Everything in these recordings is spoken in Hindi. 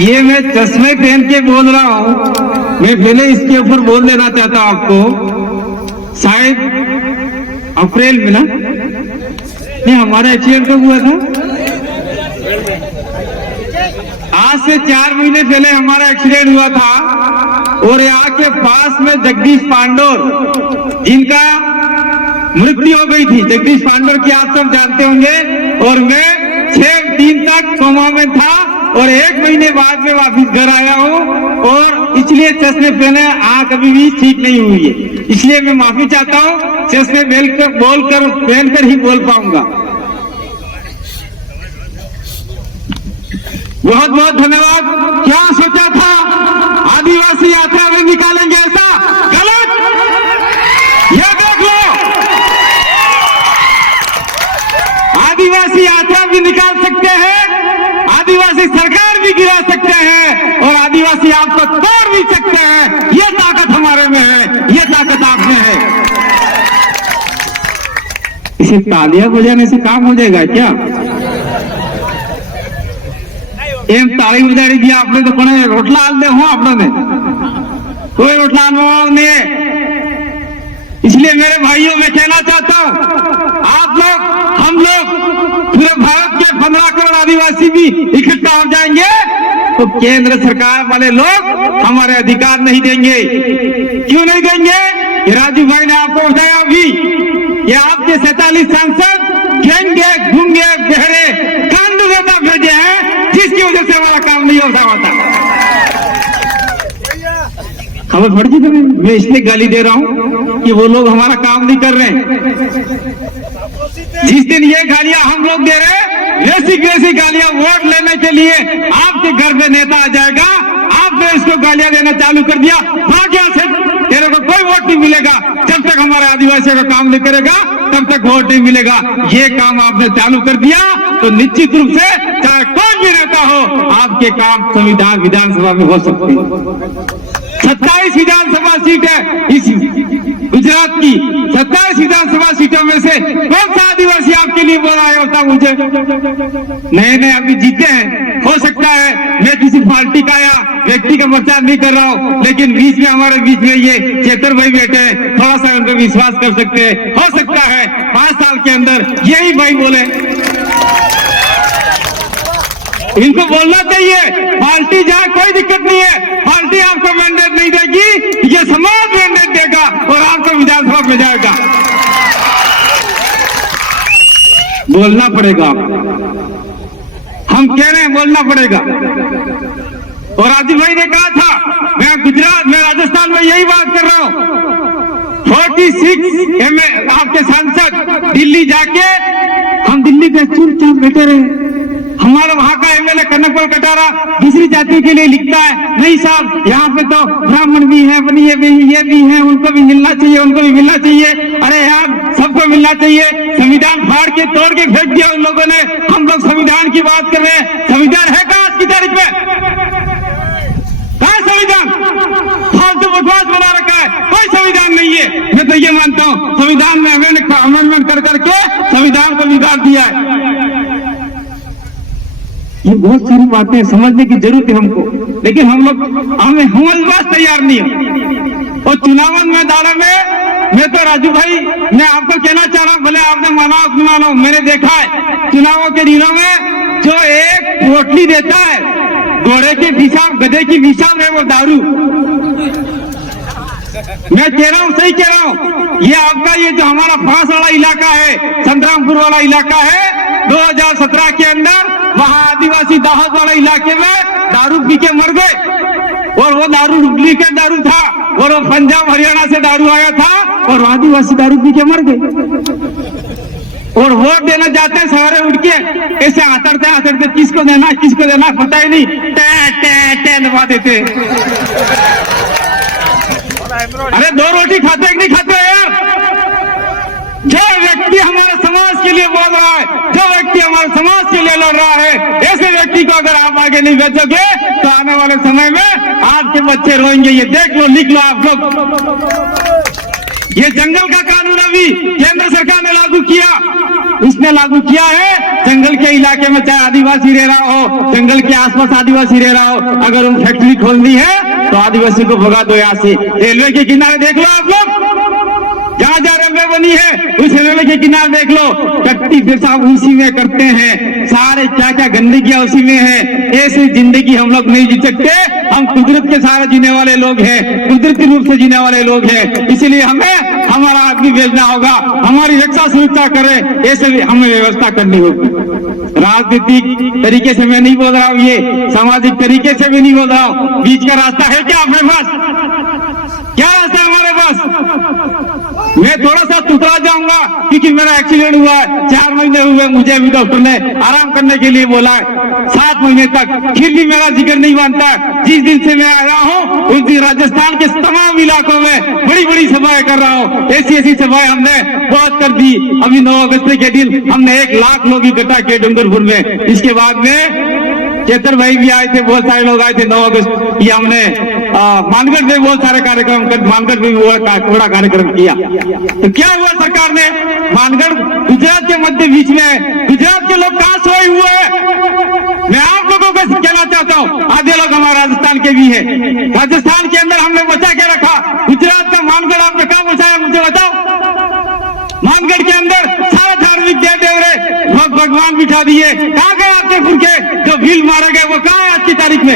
ये मैं चश्मे पहन के बोल रहा हूँ, मैं पहले इसके ऊपर बोल देना चाहता हूँ आपको। शायद अप्रैल में ना, नहीं हमारा एक्सीडेंट कब हुआ था? आज से 4 महीने पहले हमारा एक्सीडेंट हुआ था और यहाँ के पास में जगदीश पांडोर, जिनका मृत्यु हो गई थी। जगदीश पांडोर की आप सब जानते होंगे। और मैं 6 दिन तक कोमा में था और 1 महीने बाद में वापिस घर आया हूँ और इसलिए चश्मे पहने आंख अभी भी ठीक नहीं हुई है। इसलिए मैं माफी चाहता हूँ, चश्मे पहनकर ही बोल पाऊंगा। बहुत बहुत धन्यवाद। क्या सोचा था आदिवासी यात्रा में निकालेंगे ऐसा? गलत। ये देख लो, आदिवासी यात्रा भी निकाल सकते हैं, आदिवासी सरकार भी गिरा सकते हैं और आदिवासी आपको तोड़ भी सकते हैं। ये ताकत हमारे में है, ये ताकत आप में है। इसे तालियां बजाने से काम हो जाएगा क्या? एम ताली बजाड़ी दिया आपने तो कोने रोटला आल दे हो आपने, कोई रोटला नहीं है। इसलिए मेरे भाइयों में कहना चाहता हूं, आप लोग, हम लोग, पूरे भारत के 15 करोड़ आदिवासी भी इकट्ठा हो जाएंगे तो केंद्र सरकार वाले लोग हमारे अधिकार नहीं देंगे। क्यों नहीं देंगे? राजू भाई ने आपको बताया अभी कि आपके 47 सांसद घेंगे, गूंगे, बहरे, कांड नेता भेजे हैं, जिसकी वजह से हमारा काम नहीं होता। खबर पड़ गई तुम्हें? मैं इसलिए गाली दे रहा हूं कि वो लोग हमारा काम नहीं कर रहे हैं। जिस दिन ये गालियां हम लोग दे रहे हैं, वैसी गालियां वोट लेने के लिए आपके घर पे नेता आ जाएगा, आपने इसको गालियां देना चालू कर दिया, भाग यहाँ से, तेरे को कोई वोट नहीं मिलेगा। जब तक हमारे आदिवासियों का काम नहीं करेगा तब तक वोट नहीं मिलेगा। ये काम आपने चालू कर दिया तो निश्चित रूप से चाहे कोई भी नेता हो, आपके काम संविधान विधानसभा में हो सकते हैं। 27 विधानसभा सीट है इस गुजरात की। 27 विधानसभा सीटों में से कौन सा आदिवासी आपके लिए बोल रहा है होता मुझे? नए अभी जीते हैं। हो सकता है मैं किसी पार्टी का या व्यक्ति का प्रचार नहीं कर रहा हूँ, लेकिन बीच में हमारे बीच में ये चेतर भाई बैठे हैं, थोड़ा सा उन पर विश्वास कर सकते हैं। हो सकता है 5 साल के अंदर यही भाई बोले। इनको बोलना चाहिए, पार्टी जहाँ कोई दिक्कत नहीं है, पार्टी आपको मैंडेट नहीं देगी, ये समाज मैंडेट देगा और आपको विधानसभा में जाएगा। बोलना पड़ेगा, हम कह रहे हैं बोलना पड़ेगा। और राजू भाई ने कहा था, मैं गुजरात में, राजस्थान में यही बात कर रहा हूँ, 46 आपके सांसद दिल्ली जाके, हम दिल्ली पे चुपचाप बैठे रहे। हमारा वहां का एमएलए कनकपुर कटारा दूसरी जाति के लिए लिखता है, नहीं साहब यहाँ पे तो ब्राह्मण भी है, ये भी है, उनको भी मिलना चाहिए, उनको भी मिलना चाहिए। अरे यार, सबको मिलना चाहिए। संविधान फाड़ के तोड़ के फेंक दिया उन लोगों ने। हम लोग संविधान की बात कर रहे हैं। संविधान है कहाँ आज की तारीख में? कहाँ संविधान? फालतू बकवास बना रखा है, कोई संविधान नहीं है। मैं तो ये मानता हूँ संविधान में अमेंडमेंट कर करके संविधान को बिगाड़ दिया है। ये बहुत सारी बातें समझने की जरूरत है हमको, लेकिन हम बस तैयार नहीं है। और चुनाव मैदान में मैं तो राजू भाई, मैं आपको कहना चाह रहा हूँ, भले आपने माना नहीं मानो, मैंने देखा है चुनावों के दिनों में जो एक पोटली देता है, घोड़े के पिशाब, गधे की पिशाब है वो दारू। मैं कह रहा हूँ, सही कह रहा हूँ। ये आपका ये जो हमारा फांस वाला इलाका है, संतरामपुर वाला इलाका है, 2017 के अंदर वहाँ आदिवासी दाहत वाले इलाके में दारू पी के मर गए। और वो दारू डुप्लीकेट दारू था, और वो पंजाब हरियाणा से दारू आया था, और आदिवासी दारू पी के मर गए। और वोट देना जाते हैं सवारे उठ के ऐसे आतरते किसको देना पता ही नहीं, टे दबा देते। अरे 2 रोटी खाते कि नहीं खाते यार? जो व्यक्ति हमारे समाज के लिए बोल रहा है, जो व्यक्ति हमारे समाज के लिए लड़ रहा है, ऐसे व्यक्ति को अगर आप आगे नहीं भेजोगे तो आने वाले समय में आपके बच्चे रोएंगे। ये देख लो, लिख लो आप लोग। ये जंगल का कानून अभी केंद्र सरकार ने लागू किया। इसने लागू किया है। जंगल के इलाके में चाहे आदिवासी रह रहा हो, जंगल के आसपास आदिवासी रह रहा हो, अगर उन फैक्ट्री खोलनी है तो आदिवासी को भगा दो यहाँ से। रेलवे के किनारे देख लो आप लोग, जहाँ जहाँ रेलवे बनी है उस रेलवे के किनारे देख लो, कट्टी पेशाब उसी में करते हैं, सारे क्या क्या गंदगियां उसी में है। ऐसी जिंदगी हम लोग नहीं जी सकते। हम कुदरत के सहारे जीने वाले लोग हैं, कुदरती रूप से जीने वाले लोग हैं, इसलिए हमें हमारा आदमी भेजना होगा, हमारी रक्षा सुरक्षा करें, ऐसे भी हमें व्यवस्था करनी होगी। राजनीतिक तरीके से मैं नहीं बोल रहा हूँ, ये सामाजिक तरीके से भी नहीं बोल रहा हूँ। बीच का रास्ता है क्या अपने पास? क्या रास्ता है हमारे पास? मैं थोड़ा सा तुतरा जाऊंगा क्योंकि मेरा एक्सीडेंट हुआ है, 4 महीने हुए, मुझे भी डॉक्टर ने आराम करने के लिए बोला है 7 महीने तक, फिर भी मेरा जिक्र नहीं मानता है। जिस दिन से मैं आया हूँ उस दिन राजस्थान के तमाम इलाकों में बड़ी बड़ी सभाएं कर रहा हूँ। ऐसी सभाएं हमने बहुत कर दी। अभी 9 अगस्त के दिन हमने 1 लाख लोग इकट्ठा किए डूंगरपुर में। इसके बाद में चेतर भाई भी आए थे, बहुत सारे लोग आए थे 9 अगस्त की। हमने मानगढ़ में बहुत सारे कार्यक्रम कर, मानगढ़ में भी बड़ा कार्यक्रम किया। तो क्या हुआ सरकार ने? मानगढ़ गुजरात के मध्य बीच में, गुजरात के लोग कहाँ सोए हुए हैं? मैं आप लोगों को कहना चाहता हूँ, आधे लोग हमारे राजस्थान के भी हैं। राजस्थान के अंदर हमने बचा के रखा, गुजरात का मानगढ़ आपने कहाँ बचाया मुझे बताओ? मानगढ़ के अंदर सारा धार्मिक देव देवरे भगवान बिठा दिए। कहाँ गए आपके पुरखे जो भील मारे गए, वो कहाँ है आज की तारीख में?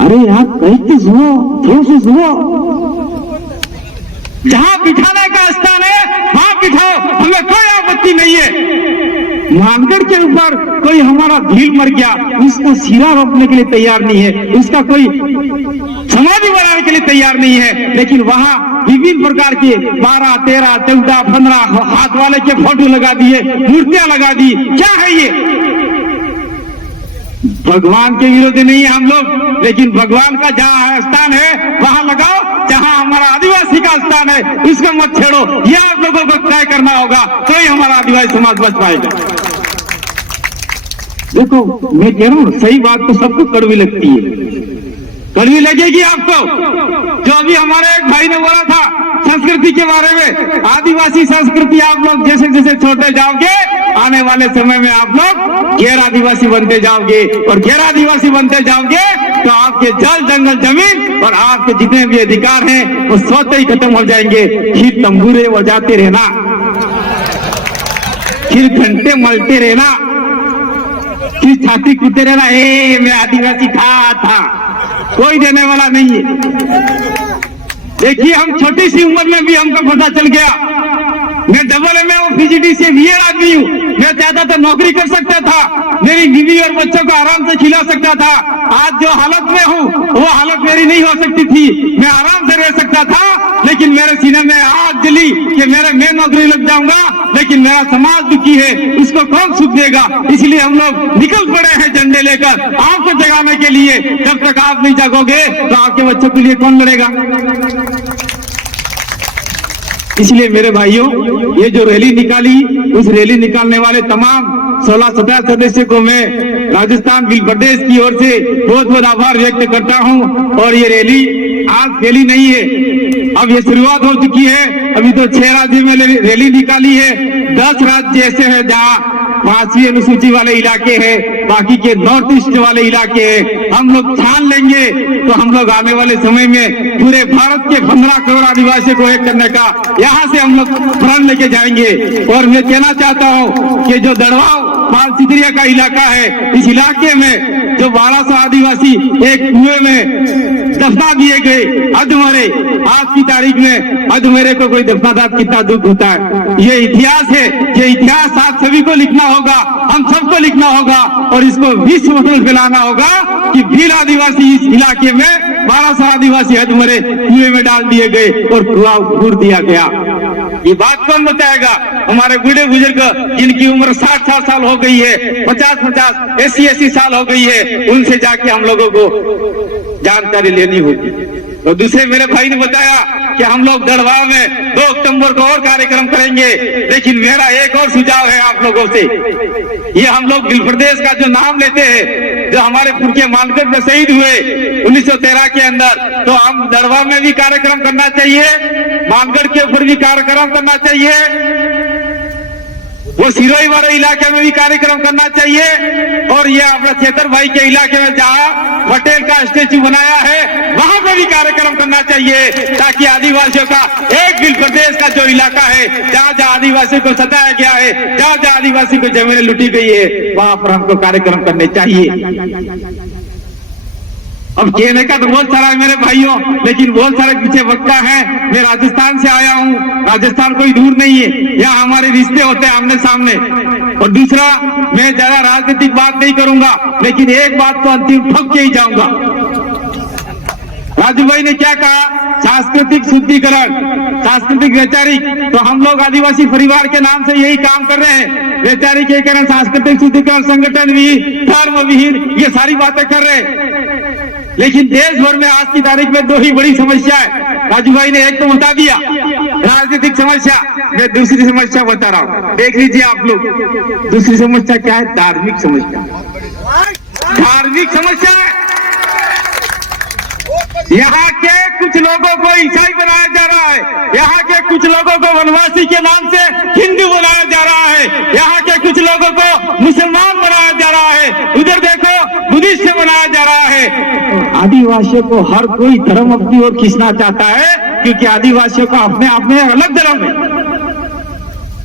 अरे यार कहीं तो सुनो, थोड़ा सा सुनो। जहाँ बिठाने का स्थान है वहाँ बिठाओ, हमें कोई आपत्ति नहीं है। मानगढ़ के ऊपर कोई हमारा भील मर गया, उसका सिरा रोपने के लिए तैयार नहीं है, उसका कोई समाधि बनाने के लिए तैयार नहीं है, लेकिन वहाँ विभिन्न प्रकार के 12, 13, 14, 15 हाथ वाले के फोटो लगा दिए, मूर्तियां लगा दी। क्या है ये? भगवान के विरोधी नहीं है हम लोग, लेकिन भगवान का जहाँ स्थान है वहाँ लगाओ, जहाँ हमारा आदिवासी का स्थान है उसको मत छेड़ो। ये आप लोगों को तय करना होगा, तो ही हमारा आदिवासी समाज बच पाएगा। देखो मैं कह रहा हूँ, सही बात तो सबको कड़वी लगती है, कड़वी लगेगी आपको। जो अभी हमारे एक भाई ने बोला था संस्कृति के बारे में, आदिवासी संस्कृति आप लोग जैसे जैसे छोटे जाओगे, आने वाले समय में आप लोग गैर आदिवासी बनते जाओगे, और गैर आदिवासी बनते जाओगे तो आपके जल जंगल जमीन और आपके जितने भी अधिकार हैं वो स्वतः ही खत्म हो जाएंगे। फिर तंबूरे बजाते रहना, फिर घंटे मलते रहना, फिर छाती कूदते रहना, ए मैं आदिवासी था, कोई देने वाला नहीं है। देखिए हम छोटी सी उम्र में भी हमको पता चल गया, मैं डबल एमए पीजीडी से बीएड आदमी हूँ, मैं चाहता तो नौकरी कर सकता था, मेरी बीवी और बच्चों को आराम से खिला सकता था। आज जो हालत में हूँ वो हालत मेरी नहीं हो सकती थी, मैं आराम से रह सकता था, लेकिन मेरे सीने में आग जली कि मैं नौकरी लग जाऊंगा, लेकिन मेरा समाज दुखी है, इसको कौन सुख देगा? इसलिए हम लोग निकल पड़े हैं झंडे लेकर आपको जगाने के लिए। जब तक आप नहीं जगोगे तो आपके बच्चों के लिए कौन लड़ेगा? इसलिए मेरे भाइयों, ये जो रैली निकाली, उस रैली निकालने वाले तमाम 16-17 सदस्यों को मैं राजस्थान बिल प्रदेश की ओर से बहुत बहुत आभार व्यक्त करता हूं। और ये रैली आज रैली नहीं है, अब ये शुरुआत हो चुकी है। अभी तो 6 राज्यों में रैली निकाली है, 10 राज्य ऐसे हैं जहाँ 5वीं अनुसूची वाले इलाके हैं, बाकी के नॉर्थ ईस्ट वाले इलाके हैं। हम लोग छान लेंगे तो हम लोग आने वाले समय में पूरे भारत के 15 करोड़ आदिवासियों को एक करने का यहाँ से हम लोग प्रण लेके जाएंगे। और मैं कहना चाहता हूँ कि जो दड़वाव पालसितरिया का इलाका है, इस इलाके में जो 1200 आदिवासी एक कुएं में दफना दिए गए, अधमरे, आज की तारीख में अधमरे को कोई दफनादार कितना दुख होता है। ये इतिहास है, ये इतिहास आप सभी को लिखना होगा, हम सबको लिखना होगा, और इसको विश्व में फैलाना होगा कि भील आदिवासी इस इलाके में 1200 आदिवासी अधमरे कुएं में डाल दिए गए और कुआं घूर दिया गया। ये बात कौन बताएगा? हमारे बूढ़े बुजुर्ग जिनकी उम्र 60 साल हो गई है, 50 80 साल हो गई है, उनसे जाके हम लोगों को जानकारी लेनी होगी। तो दूसरे मेरे भाई ने बताया कि हम लोग दड़वा में 2 अक्टूबर को और कार्यक्रम करेंगे, लेकिन मेरा एक और सुझाव है आप लोगों से। ये हम लोग दिल प्रदेश का जो नाम लेते हैं, जो हमारे पुरखे मानगढ़ में शहीद हुए 1913 के अंदर, तो हम दड़वा में भी कार्यक्रम करना चाहिए, मानगढ़ के ऊपर भी कार्यक्रम करना चाहिए, वो सिरोही वाले इलाके में भी कार्यक्रम करना चाहिए, और ये अपना चेतर भाई के इलाके में जहाँ पटेल का स्टेचू बनाया है वहां पे भी कार्यक्रम करना चाहिए, ताकि आदिवासियों का एक दिल प्रदेश का जो इलाका है, जहाँ जहाँ आदिवासी को सताया गया है, जहाँ जहाँ आदिवासी को जमीनें लूटी गई है, वहां पर हमको कार्यक्रम करने चाहिए। अब कहने का तो बहुत सारा है मेरे भाइयों, लेकिन बहुत सारे पीछे वक्ता है। मैं राजस्थान से आया हूँ, राजस्थान कोई दूर नहीं है, यहाँ हमारे रिश्ते होते हैं आमने सामने। और दूसरा, मैं ज्यादा राजनीतिक बात नहीं करूंगा, लेकिन एक बात तो अंतिम ठोक के ही जाऊंगा। राजू भाई ने क्या कहा, सांस्कृतिक शुद्धिकरण, सांस्कृतिक वैचारिक, तो हम लोग आदिवासी परिवार के नाम से यही काम कर रहे हैं। वैचारिक एकीकरण, सांस्कृतिक शुद्धिकरण, संगठन विहीन, धर्म विहीन, ये सारी बातें कर रहे हैं। लेकिन देश भर में आज की तारीख में 2 ही बड़ी समस्या है। राजू भाई ने एक तो बता दिया, राजनीतिक समस्या, मैं दूसरी समस्या बता रहा हूँ, देख लीजिए आप लोग। दूसरी समस्या क्या है? धार्मिक समस्या। धार्मिक समस्या है, यहाँ के कुछ लोगों को ईसाई बनाया जा रहा है, यहाँ के कुछ लोगों को वनवासी के नाम से हिंदू बनाया जा रहा है, यहाँ के कुछ लोगों को मुसलमान बनाया जा रहा है, उधर देखो बुद्धिस्ट से बनाया जा रहा है। आदिवासियों को हर कोई धर्म अपनी ओर खींचना चाहता है, क्योंकि आदिवासियों का अपने आप में अलग धर्म है।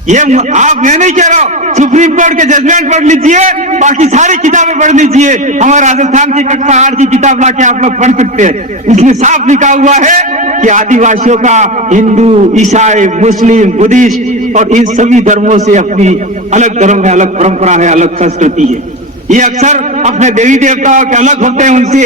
ये आप, मैं नहीं कह रहा हूँ, सुप्रीम कोर्ट के जजमेंट पढ़ लीजिए, बाकी सारी किताबें पढ़ लीजिए, हमारे राजस्थान की कक्षा 8 की किताब लाके आप लोग पढ़ सकते हैं। इसमें साफ लिखा हुआ है कि आदिवासियों का हिंदू, ईसाई, मुस्लिम, बुद्धिस्ट और इन सभी धर्मों से अपनी अलग धर्म है, अलग परंपरा है, अलग संस्कृति है। ये अक्सर अपने देवी देवताओं के अलग होते हैं, उनसे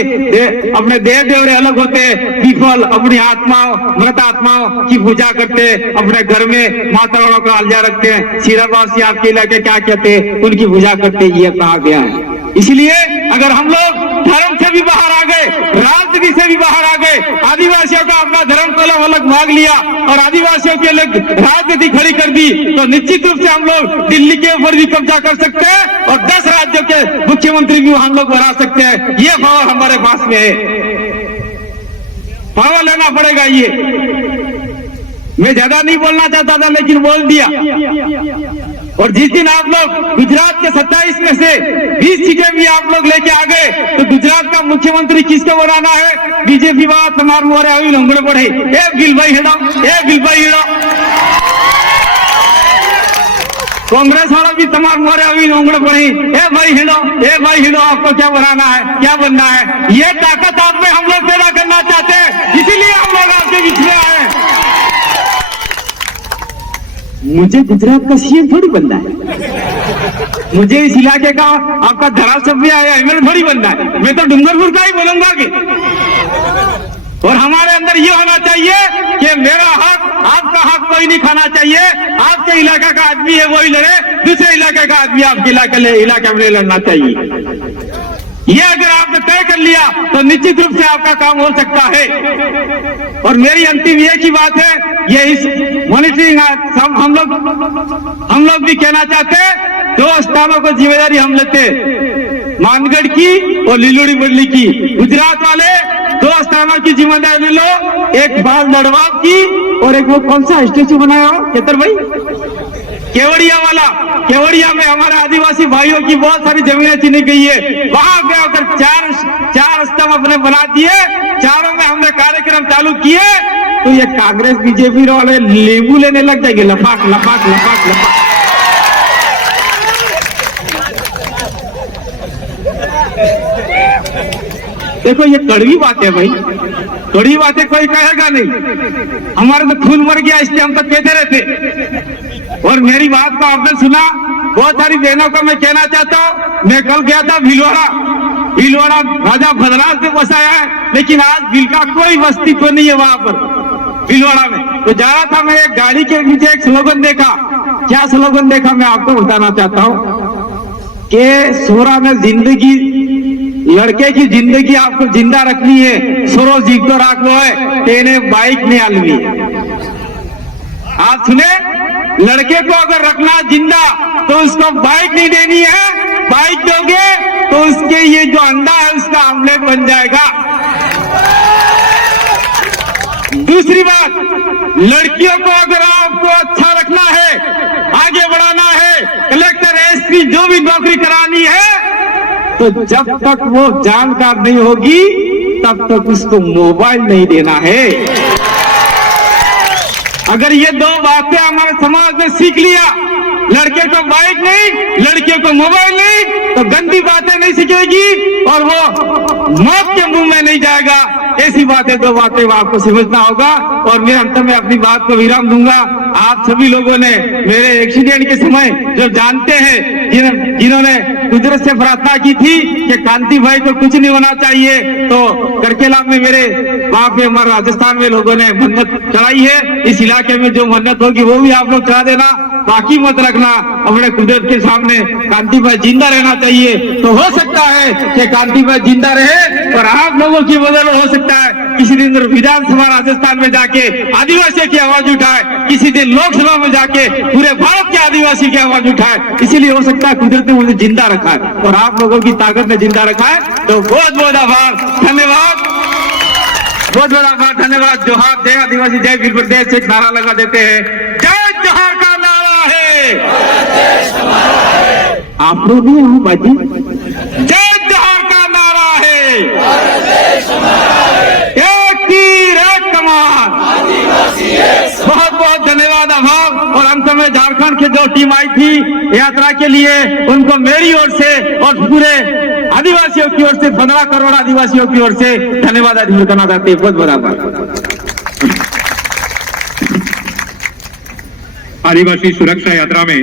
अपने देव देवरे अलग होते हैं। पीपल अपनी आत्माओं, मृत आत्माओं की पूजा करते हैं, अपने घर में माता रानी का आलजा रखते हैं। सीरावासी आपके इलाके क्या कहते हैं, उनकी पूजा करते हैं, ये कहा गया है। इसलिए अगर हम लोग धर्म से भी बाहर आ गए, राजनीति से भी बाहर आ गए, आदिवासियों का अपना धर्म को अलग भाग लिया और आदिवासियों के अलग राजनीति खड़ी कर दी, तो निश्चित रूप से हम लोग दिल्ली के ऊपर भी कब्जा कर सकते हैं और 10 राज्यों के मुख्यमंत्री भी हम लोग बना सकते हैं। ये पावर हमारे पास में है, पावर लेना पड़ेगा। ये मैं ज्यादा नहीं बोलना चाहता था, लेकिन बोल दिया। और जिस दिन आप लोग गुजरात के 27 में से 20 सीटें भी आप लोग लेके आ गए, तो गुजरात का मुख्यमंत्री किसको बनाना है? बीजेपी बात हमारे मोरे अभी लंगड़े पड़े, ए बिल भाई हेड़ो, ए बिल भाई हेड़ो। कांग्रेस वाला भी तमार मोरे अभी लंगड़े पड़े, ए भाई हेड़ो, ए भाई हेड़ो। आपको क्या बनाना है, क्या बनना है? ये ताकत आप में हम लोग पैदा करना चाहते हैं, इसीलिए हम लोग आपके बीच में आए। मुझे गुजरात का सीएम थोड़ी बनना है, मुझे इस इलाके का आपका धारासभ्य आया एमएलए थोड़ी बनना है। मैं तो डूंगरपुर का ही बोलूंगा कि, और हमारे अंदर ये होना चाहिए कि मेरा हक, आपका हक कोई नहीं खाना चाहिए। आपके इलाके का आदमी है वही लड़े, दूसरे इलाके का आदमी आपके इलाके में लड़ना चाहिए। ये अगर आपने तय कर लिया तो निश्चित रूप से आपका काम हो सकता है। और मेरी अंतिम एक ही बात है, ये इस मॉनिटरिंग हम लोग भी कहना चाहते हैं, 2 स्थानों को जिम्मेदारी हम लेते हैं, मानगढ़ की और लिलोड़ी बल्ली की। गुजरात वाले 2 स्थानों की जिम्मेदारी लो, एक बाल दड़वाब की और एक वो कौन सा स्टेचू बनाया हो केतर भाई, केवड़िया वाला। केवड़िया में हमारे आदिवासी भाइयों की बहुत सारी जमीनें चीनी गई है, वहां पे होकर 4 स्तंभ अपने बना दिए, चारों में हमने कार्यक्रम चालू किए। तो ये कांग्रेस बीजेपी वाले नींबू लेने लग जाएंगे, लपाक लपाक लपाक लपाक। देखो ये कड़वी बात है भाई, कड़वी बातें कोई कहेगा नहीं, हमारे तो खून मर गया इसलिए हम तो कहते रहते। और मेरी बात को आपने सुना, बहुत सारी बहनों को मैं कहना चाहता हूँ, मैं कल गया था भीलवाड़ा राजा भद्राज ने बसाया है, लेकिन आज भील का कोई अस्तित्व नहीं है वहां पर भीलवाड़ा में। तो जा रहा था मैं, एक गाड़ी के पीछे एक स्लोगन देखा। क्या स्लोगन देखा मैं आपको बताना चाहता हूँ कि सोरा में जिंदगी लड़के की जिंदगी आपको जिंदा रखनी है, सरोज जीतो राखो है, तेने बाइक नहीं आलवी। आप सुने, लड़के को अगर रखना जिंदा तो उसको बाइक नहीं देनी है, बाइक दोगे तो उसके ये जो अंडा है उसका आमलेट बन जाएगा। दूसरी बात, लड़कियों को अगर आपको अच्छा रखना है, आगे बढ़ाना है, कलेक्टर एसपी जो भी नौकरी करानी है, तो जब तक वो जानकार नहीं होगी तब तक उसको मोबाइल नहीं देना है। अगर ये दो बातें हमारे समाज ने सीख लिया, लड़के को बाइक नहीं, लड़के को मोबाइल नहीं, तो गंदी बातें नहीं सीखेगी और वो मौत के मुंह में नहीं जाएगा। ऐसी बातें, दो बातें आपको समझना होगा। और मैं अंत में अपनी बात को विराम दूंगा। आप सभी लोगों ने मेरे एक्सीडेंट के समय जो जानते हैं, जिन्होंने कुदरत से प्रार्थना की थी कि कांति भाई को कुछ नहीं होना चाहिए, तो करकेला में मेरे बाप में हमारे राजस्थान में लोगों ने मन्नत चढ़ाई है। इस इलाके में जो मन्नत होगी वो भी आप लोग चढ़ा देना, बाकी मत रखना। अपने कुदरत के सामने कांति भाई जिंदा रहना चाहिए। तो हो सकता है कि कांति भाई जिंदा रहे और आप लोगों की बदौलत हो सकता है किसी दिन विधानसभा राजस्थान में जाके आदिवासियों की आवाज उठाए, किसी दिन लोकसभा में जाके पूरे भारत के आदिवासी की आवाज उठाए। इसीलिए हो सकता है कुदरत ने मुझे जिंदा रखा है और आप लोगों की ताकत ने जिंदा रखा है। तो बहुत बहुत आभार, धन्यवाद, बहुत बहुत आभार, धन्यवाद। जोहार, जय आदिवासी, जय वीर प्रदेश से एक नारा लगा देते हैं, जय जोहार का नारा है, आप लोग भी हूँ बाजी, जय जोहार का नारा है, एक तीर एक कमान। बहुत बहुत धन्यवाद, आभार। और अंत में झारखंड की जो टीम आई थी यात्रा के लिए, उनको मेरी ओर से और पूरे आदिवासियों की ओर से, 15 करोड़ आदिवासियों की ओर से धन्यवाद अर्पित करना चाहते हैं। बहुत बहुत आभार। आदिवासी सुरक्षा यात्रा में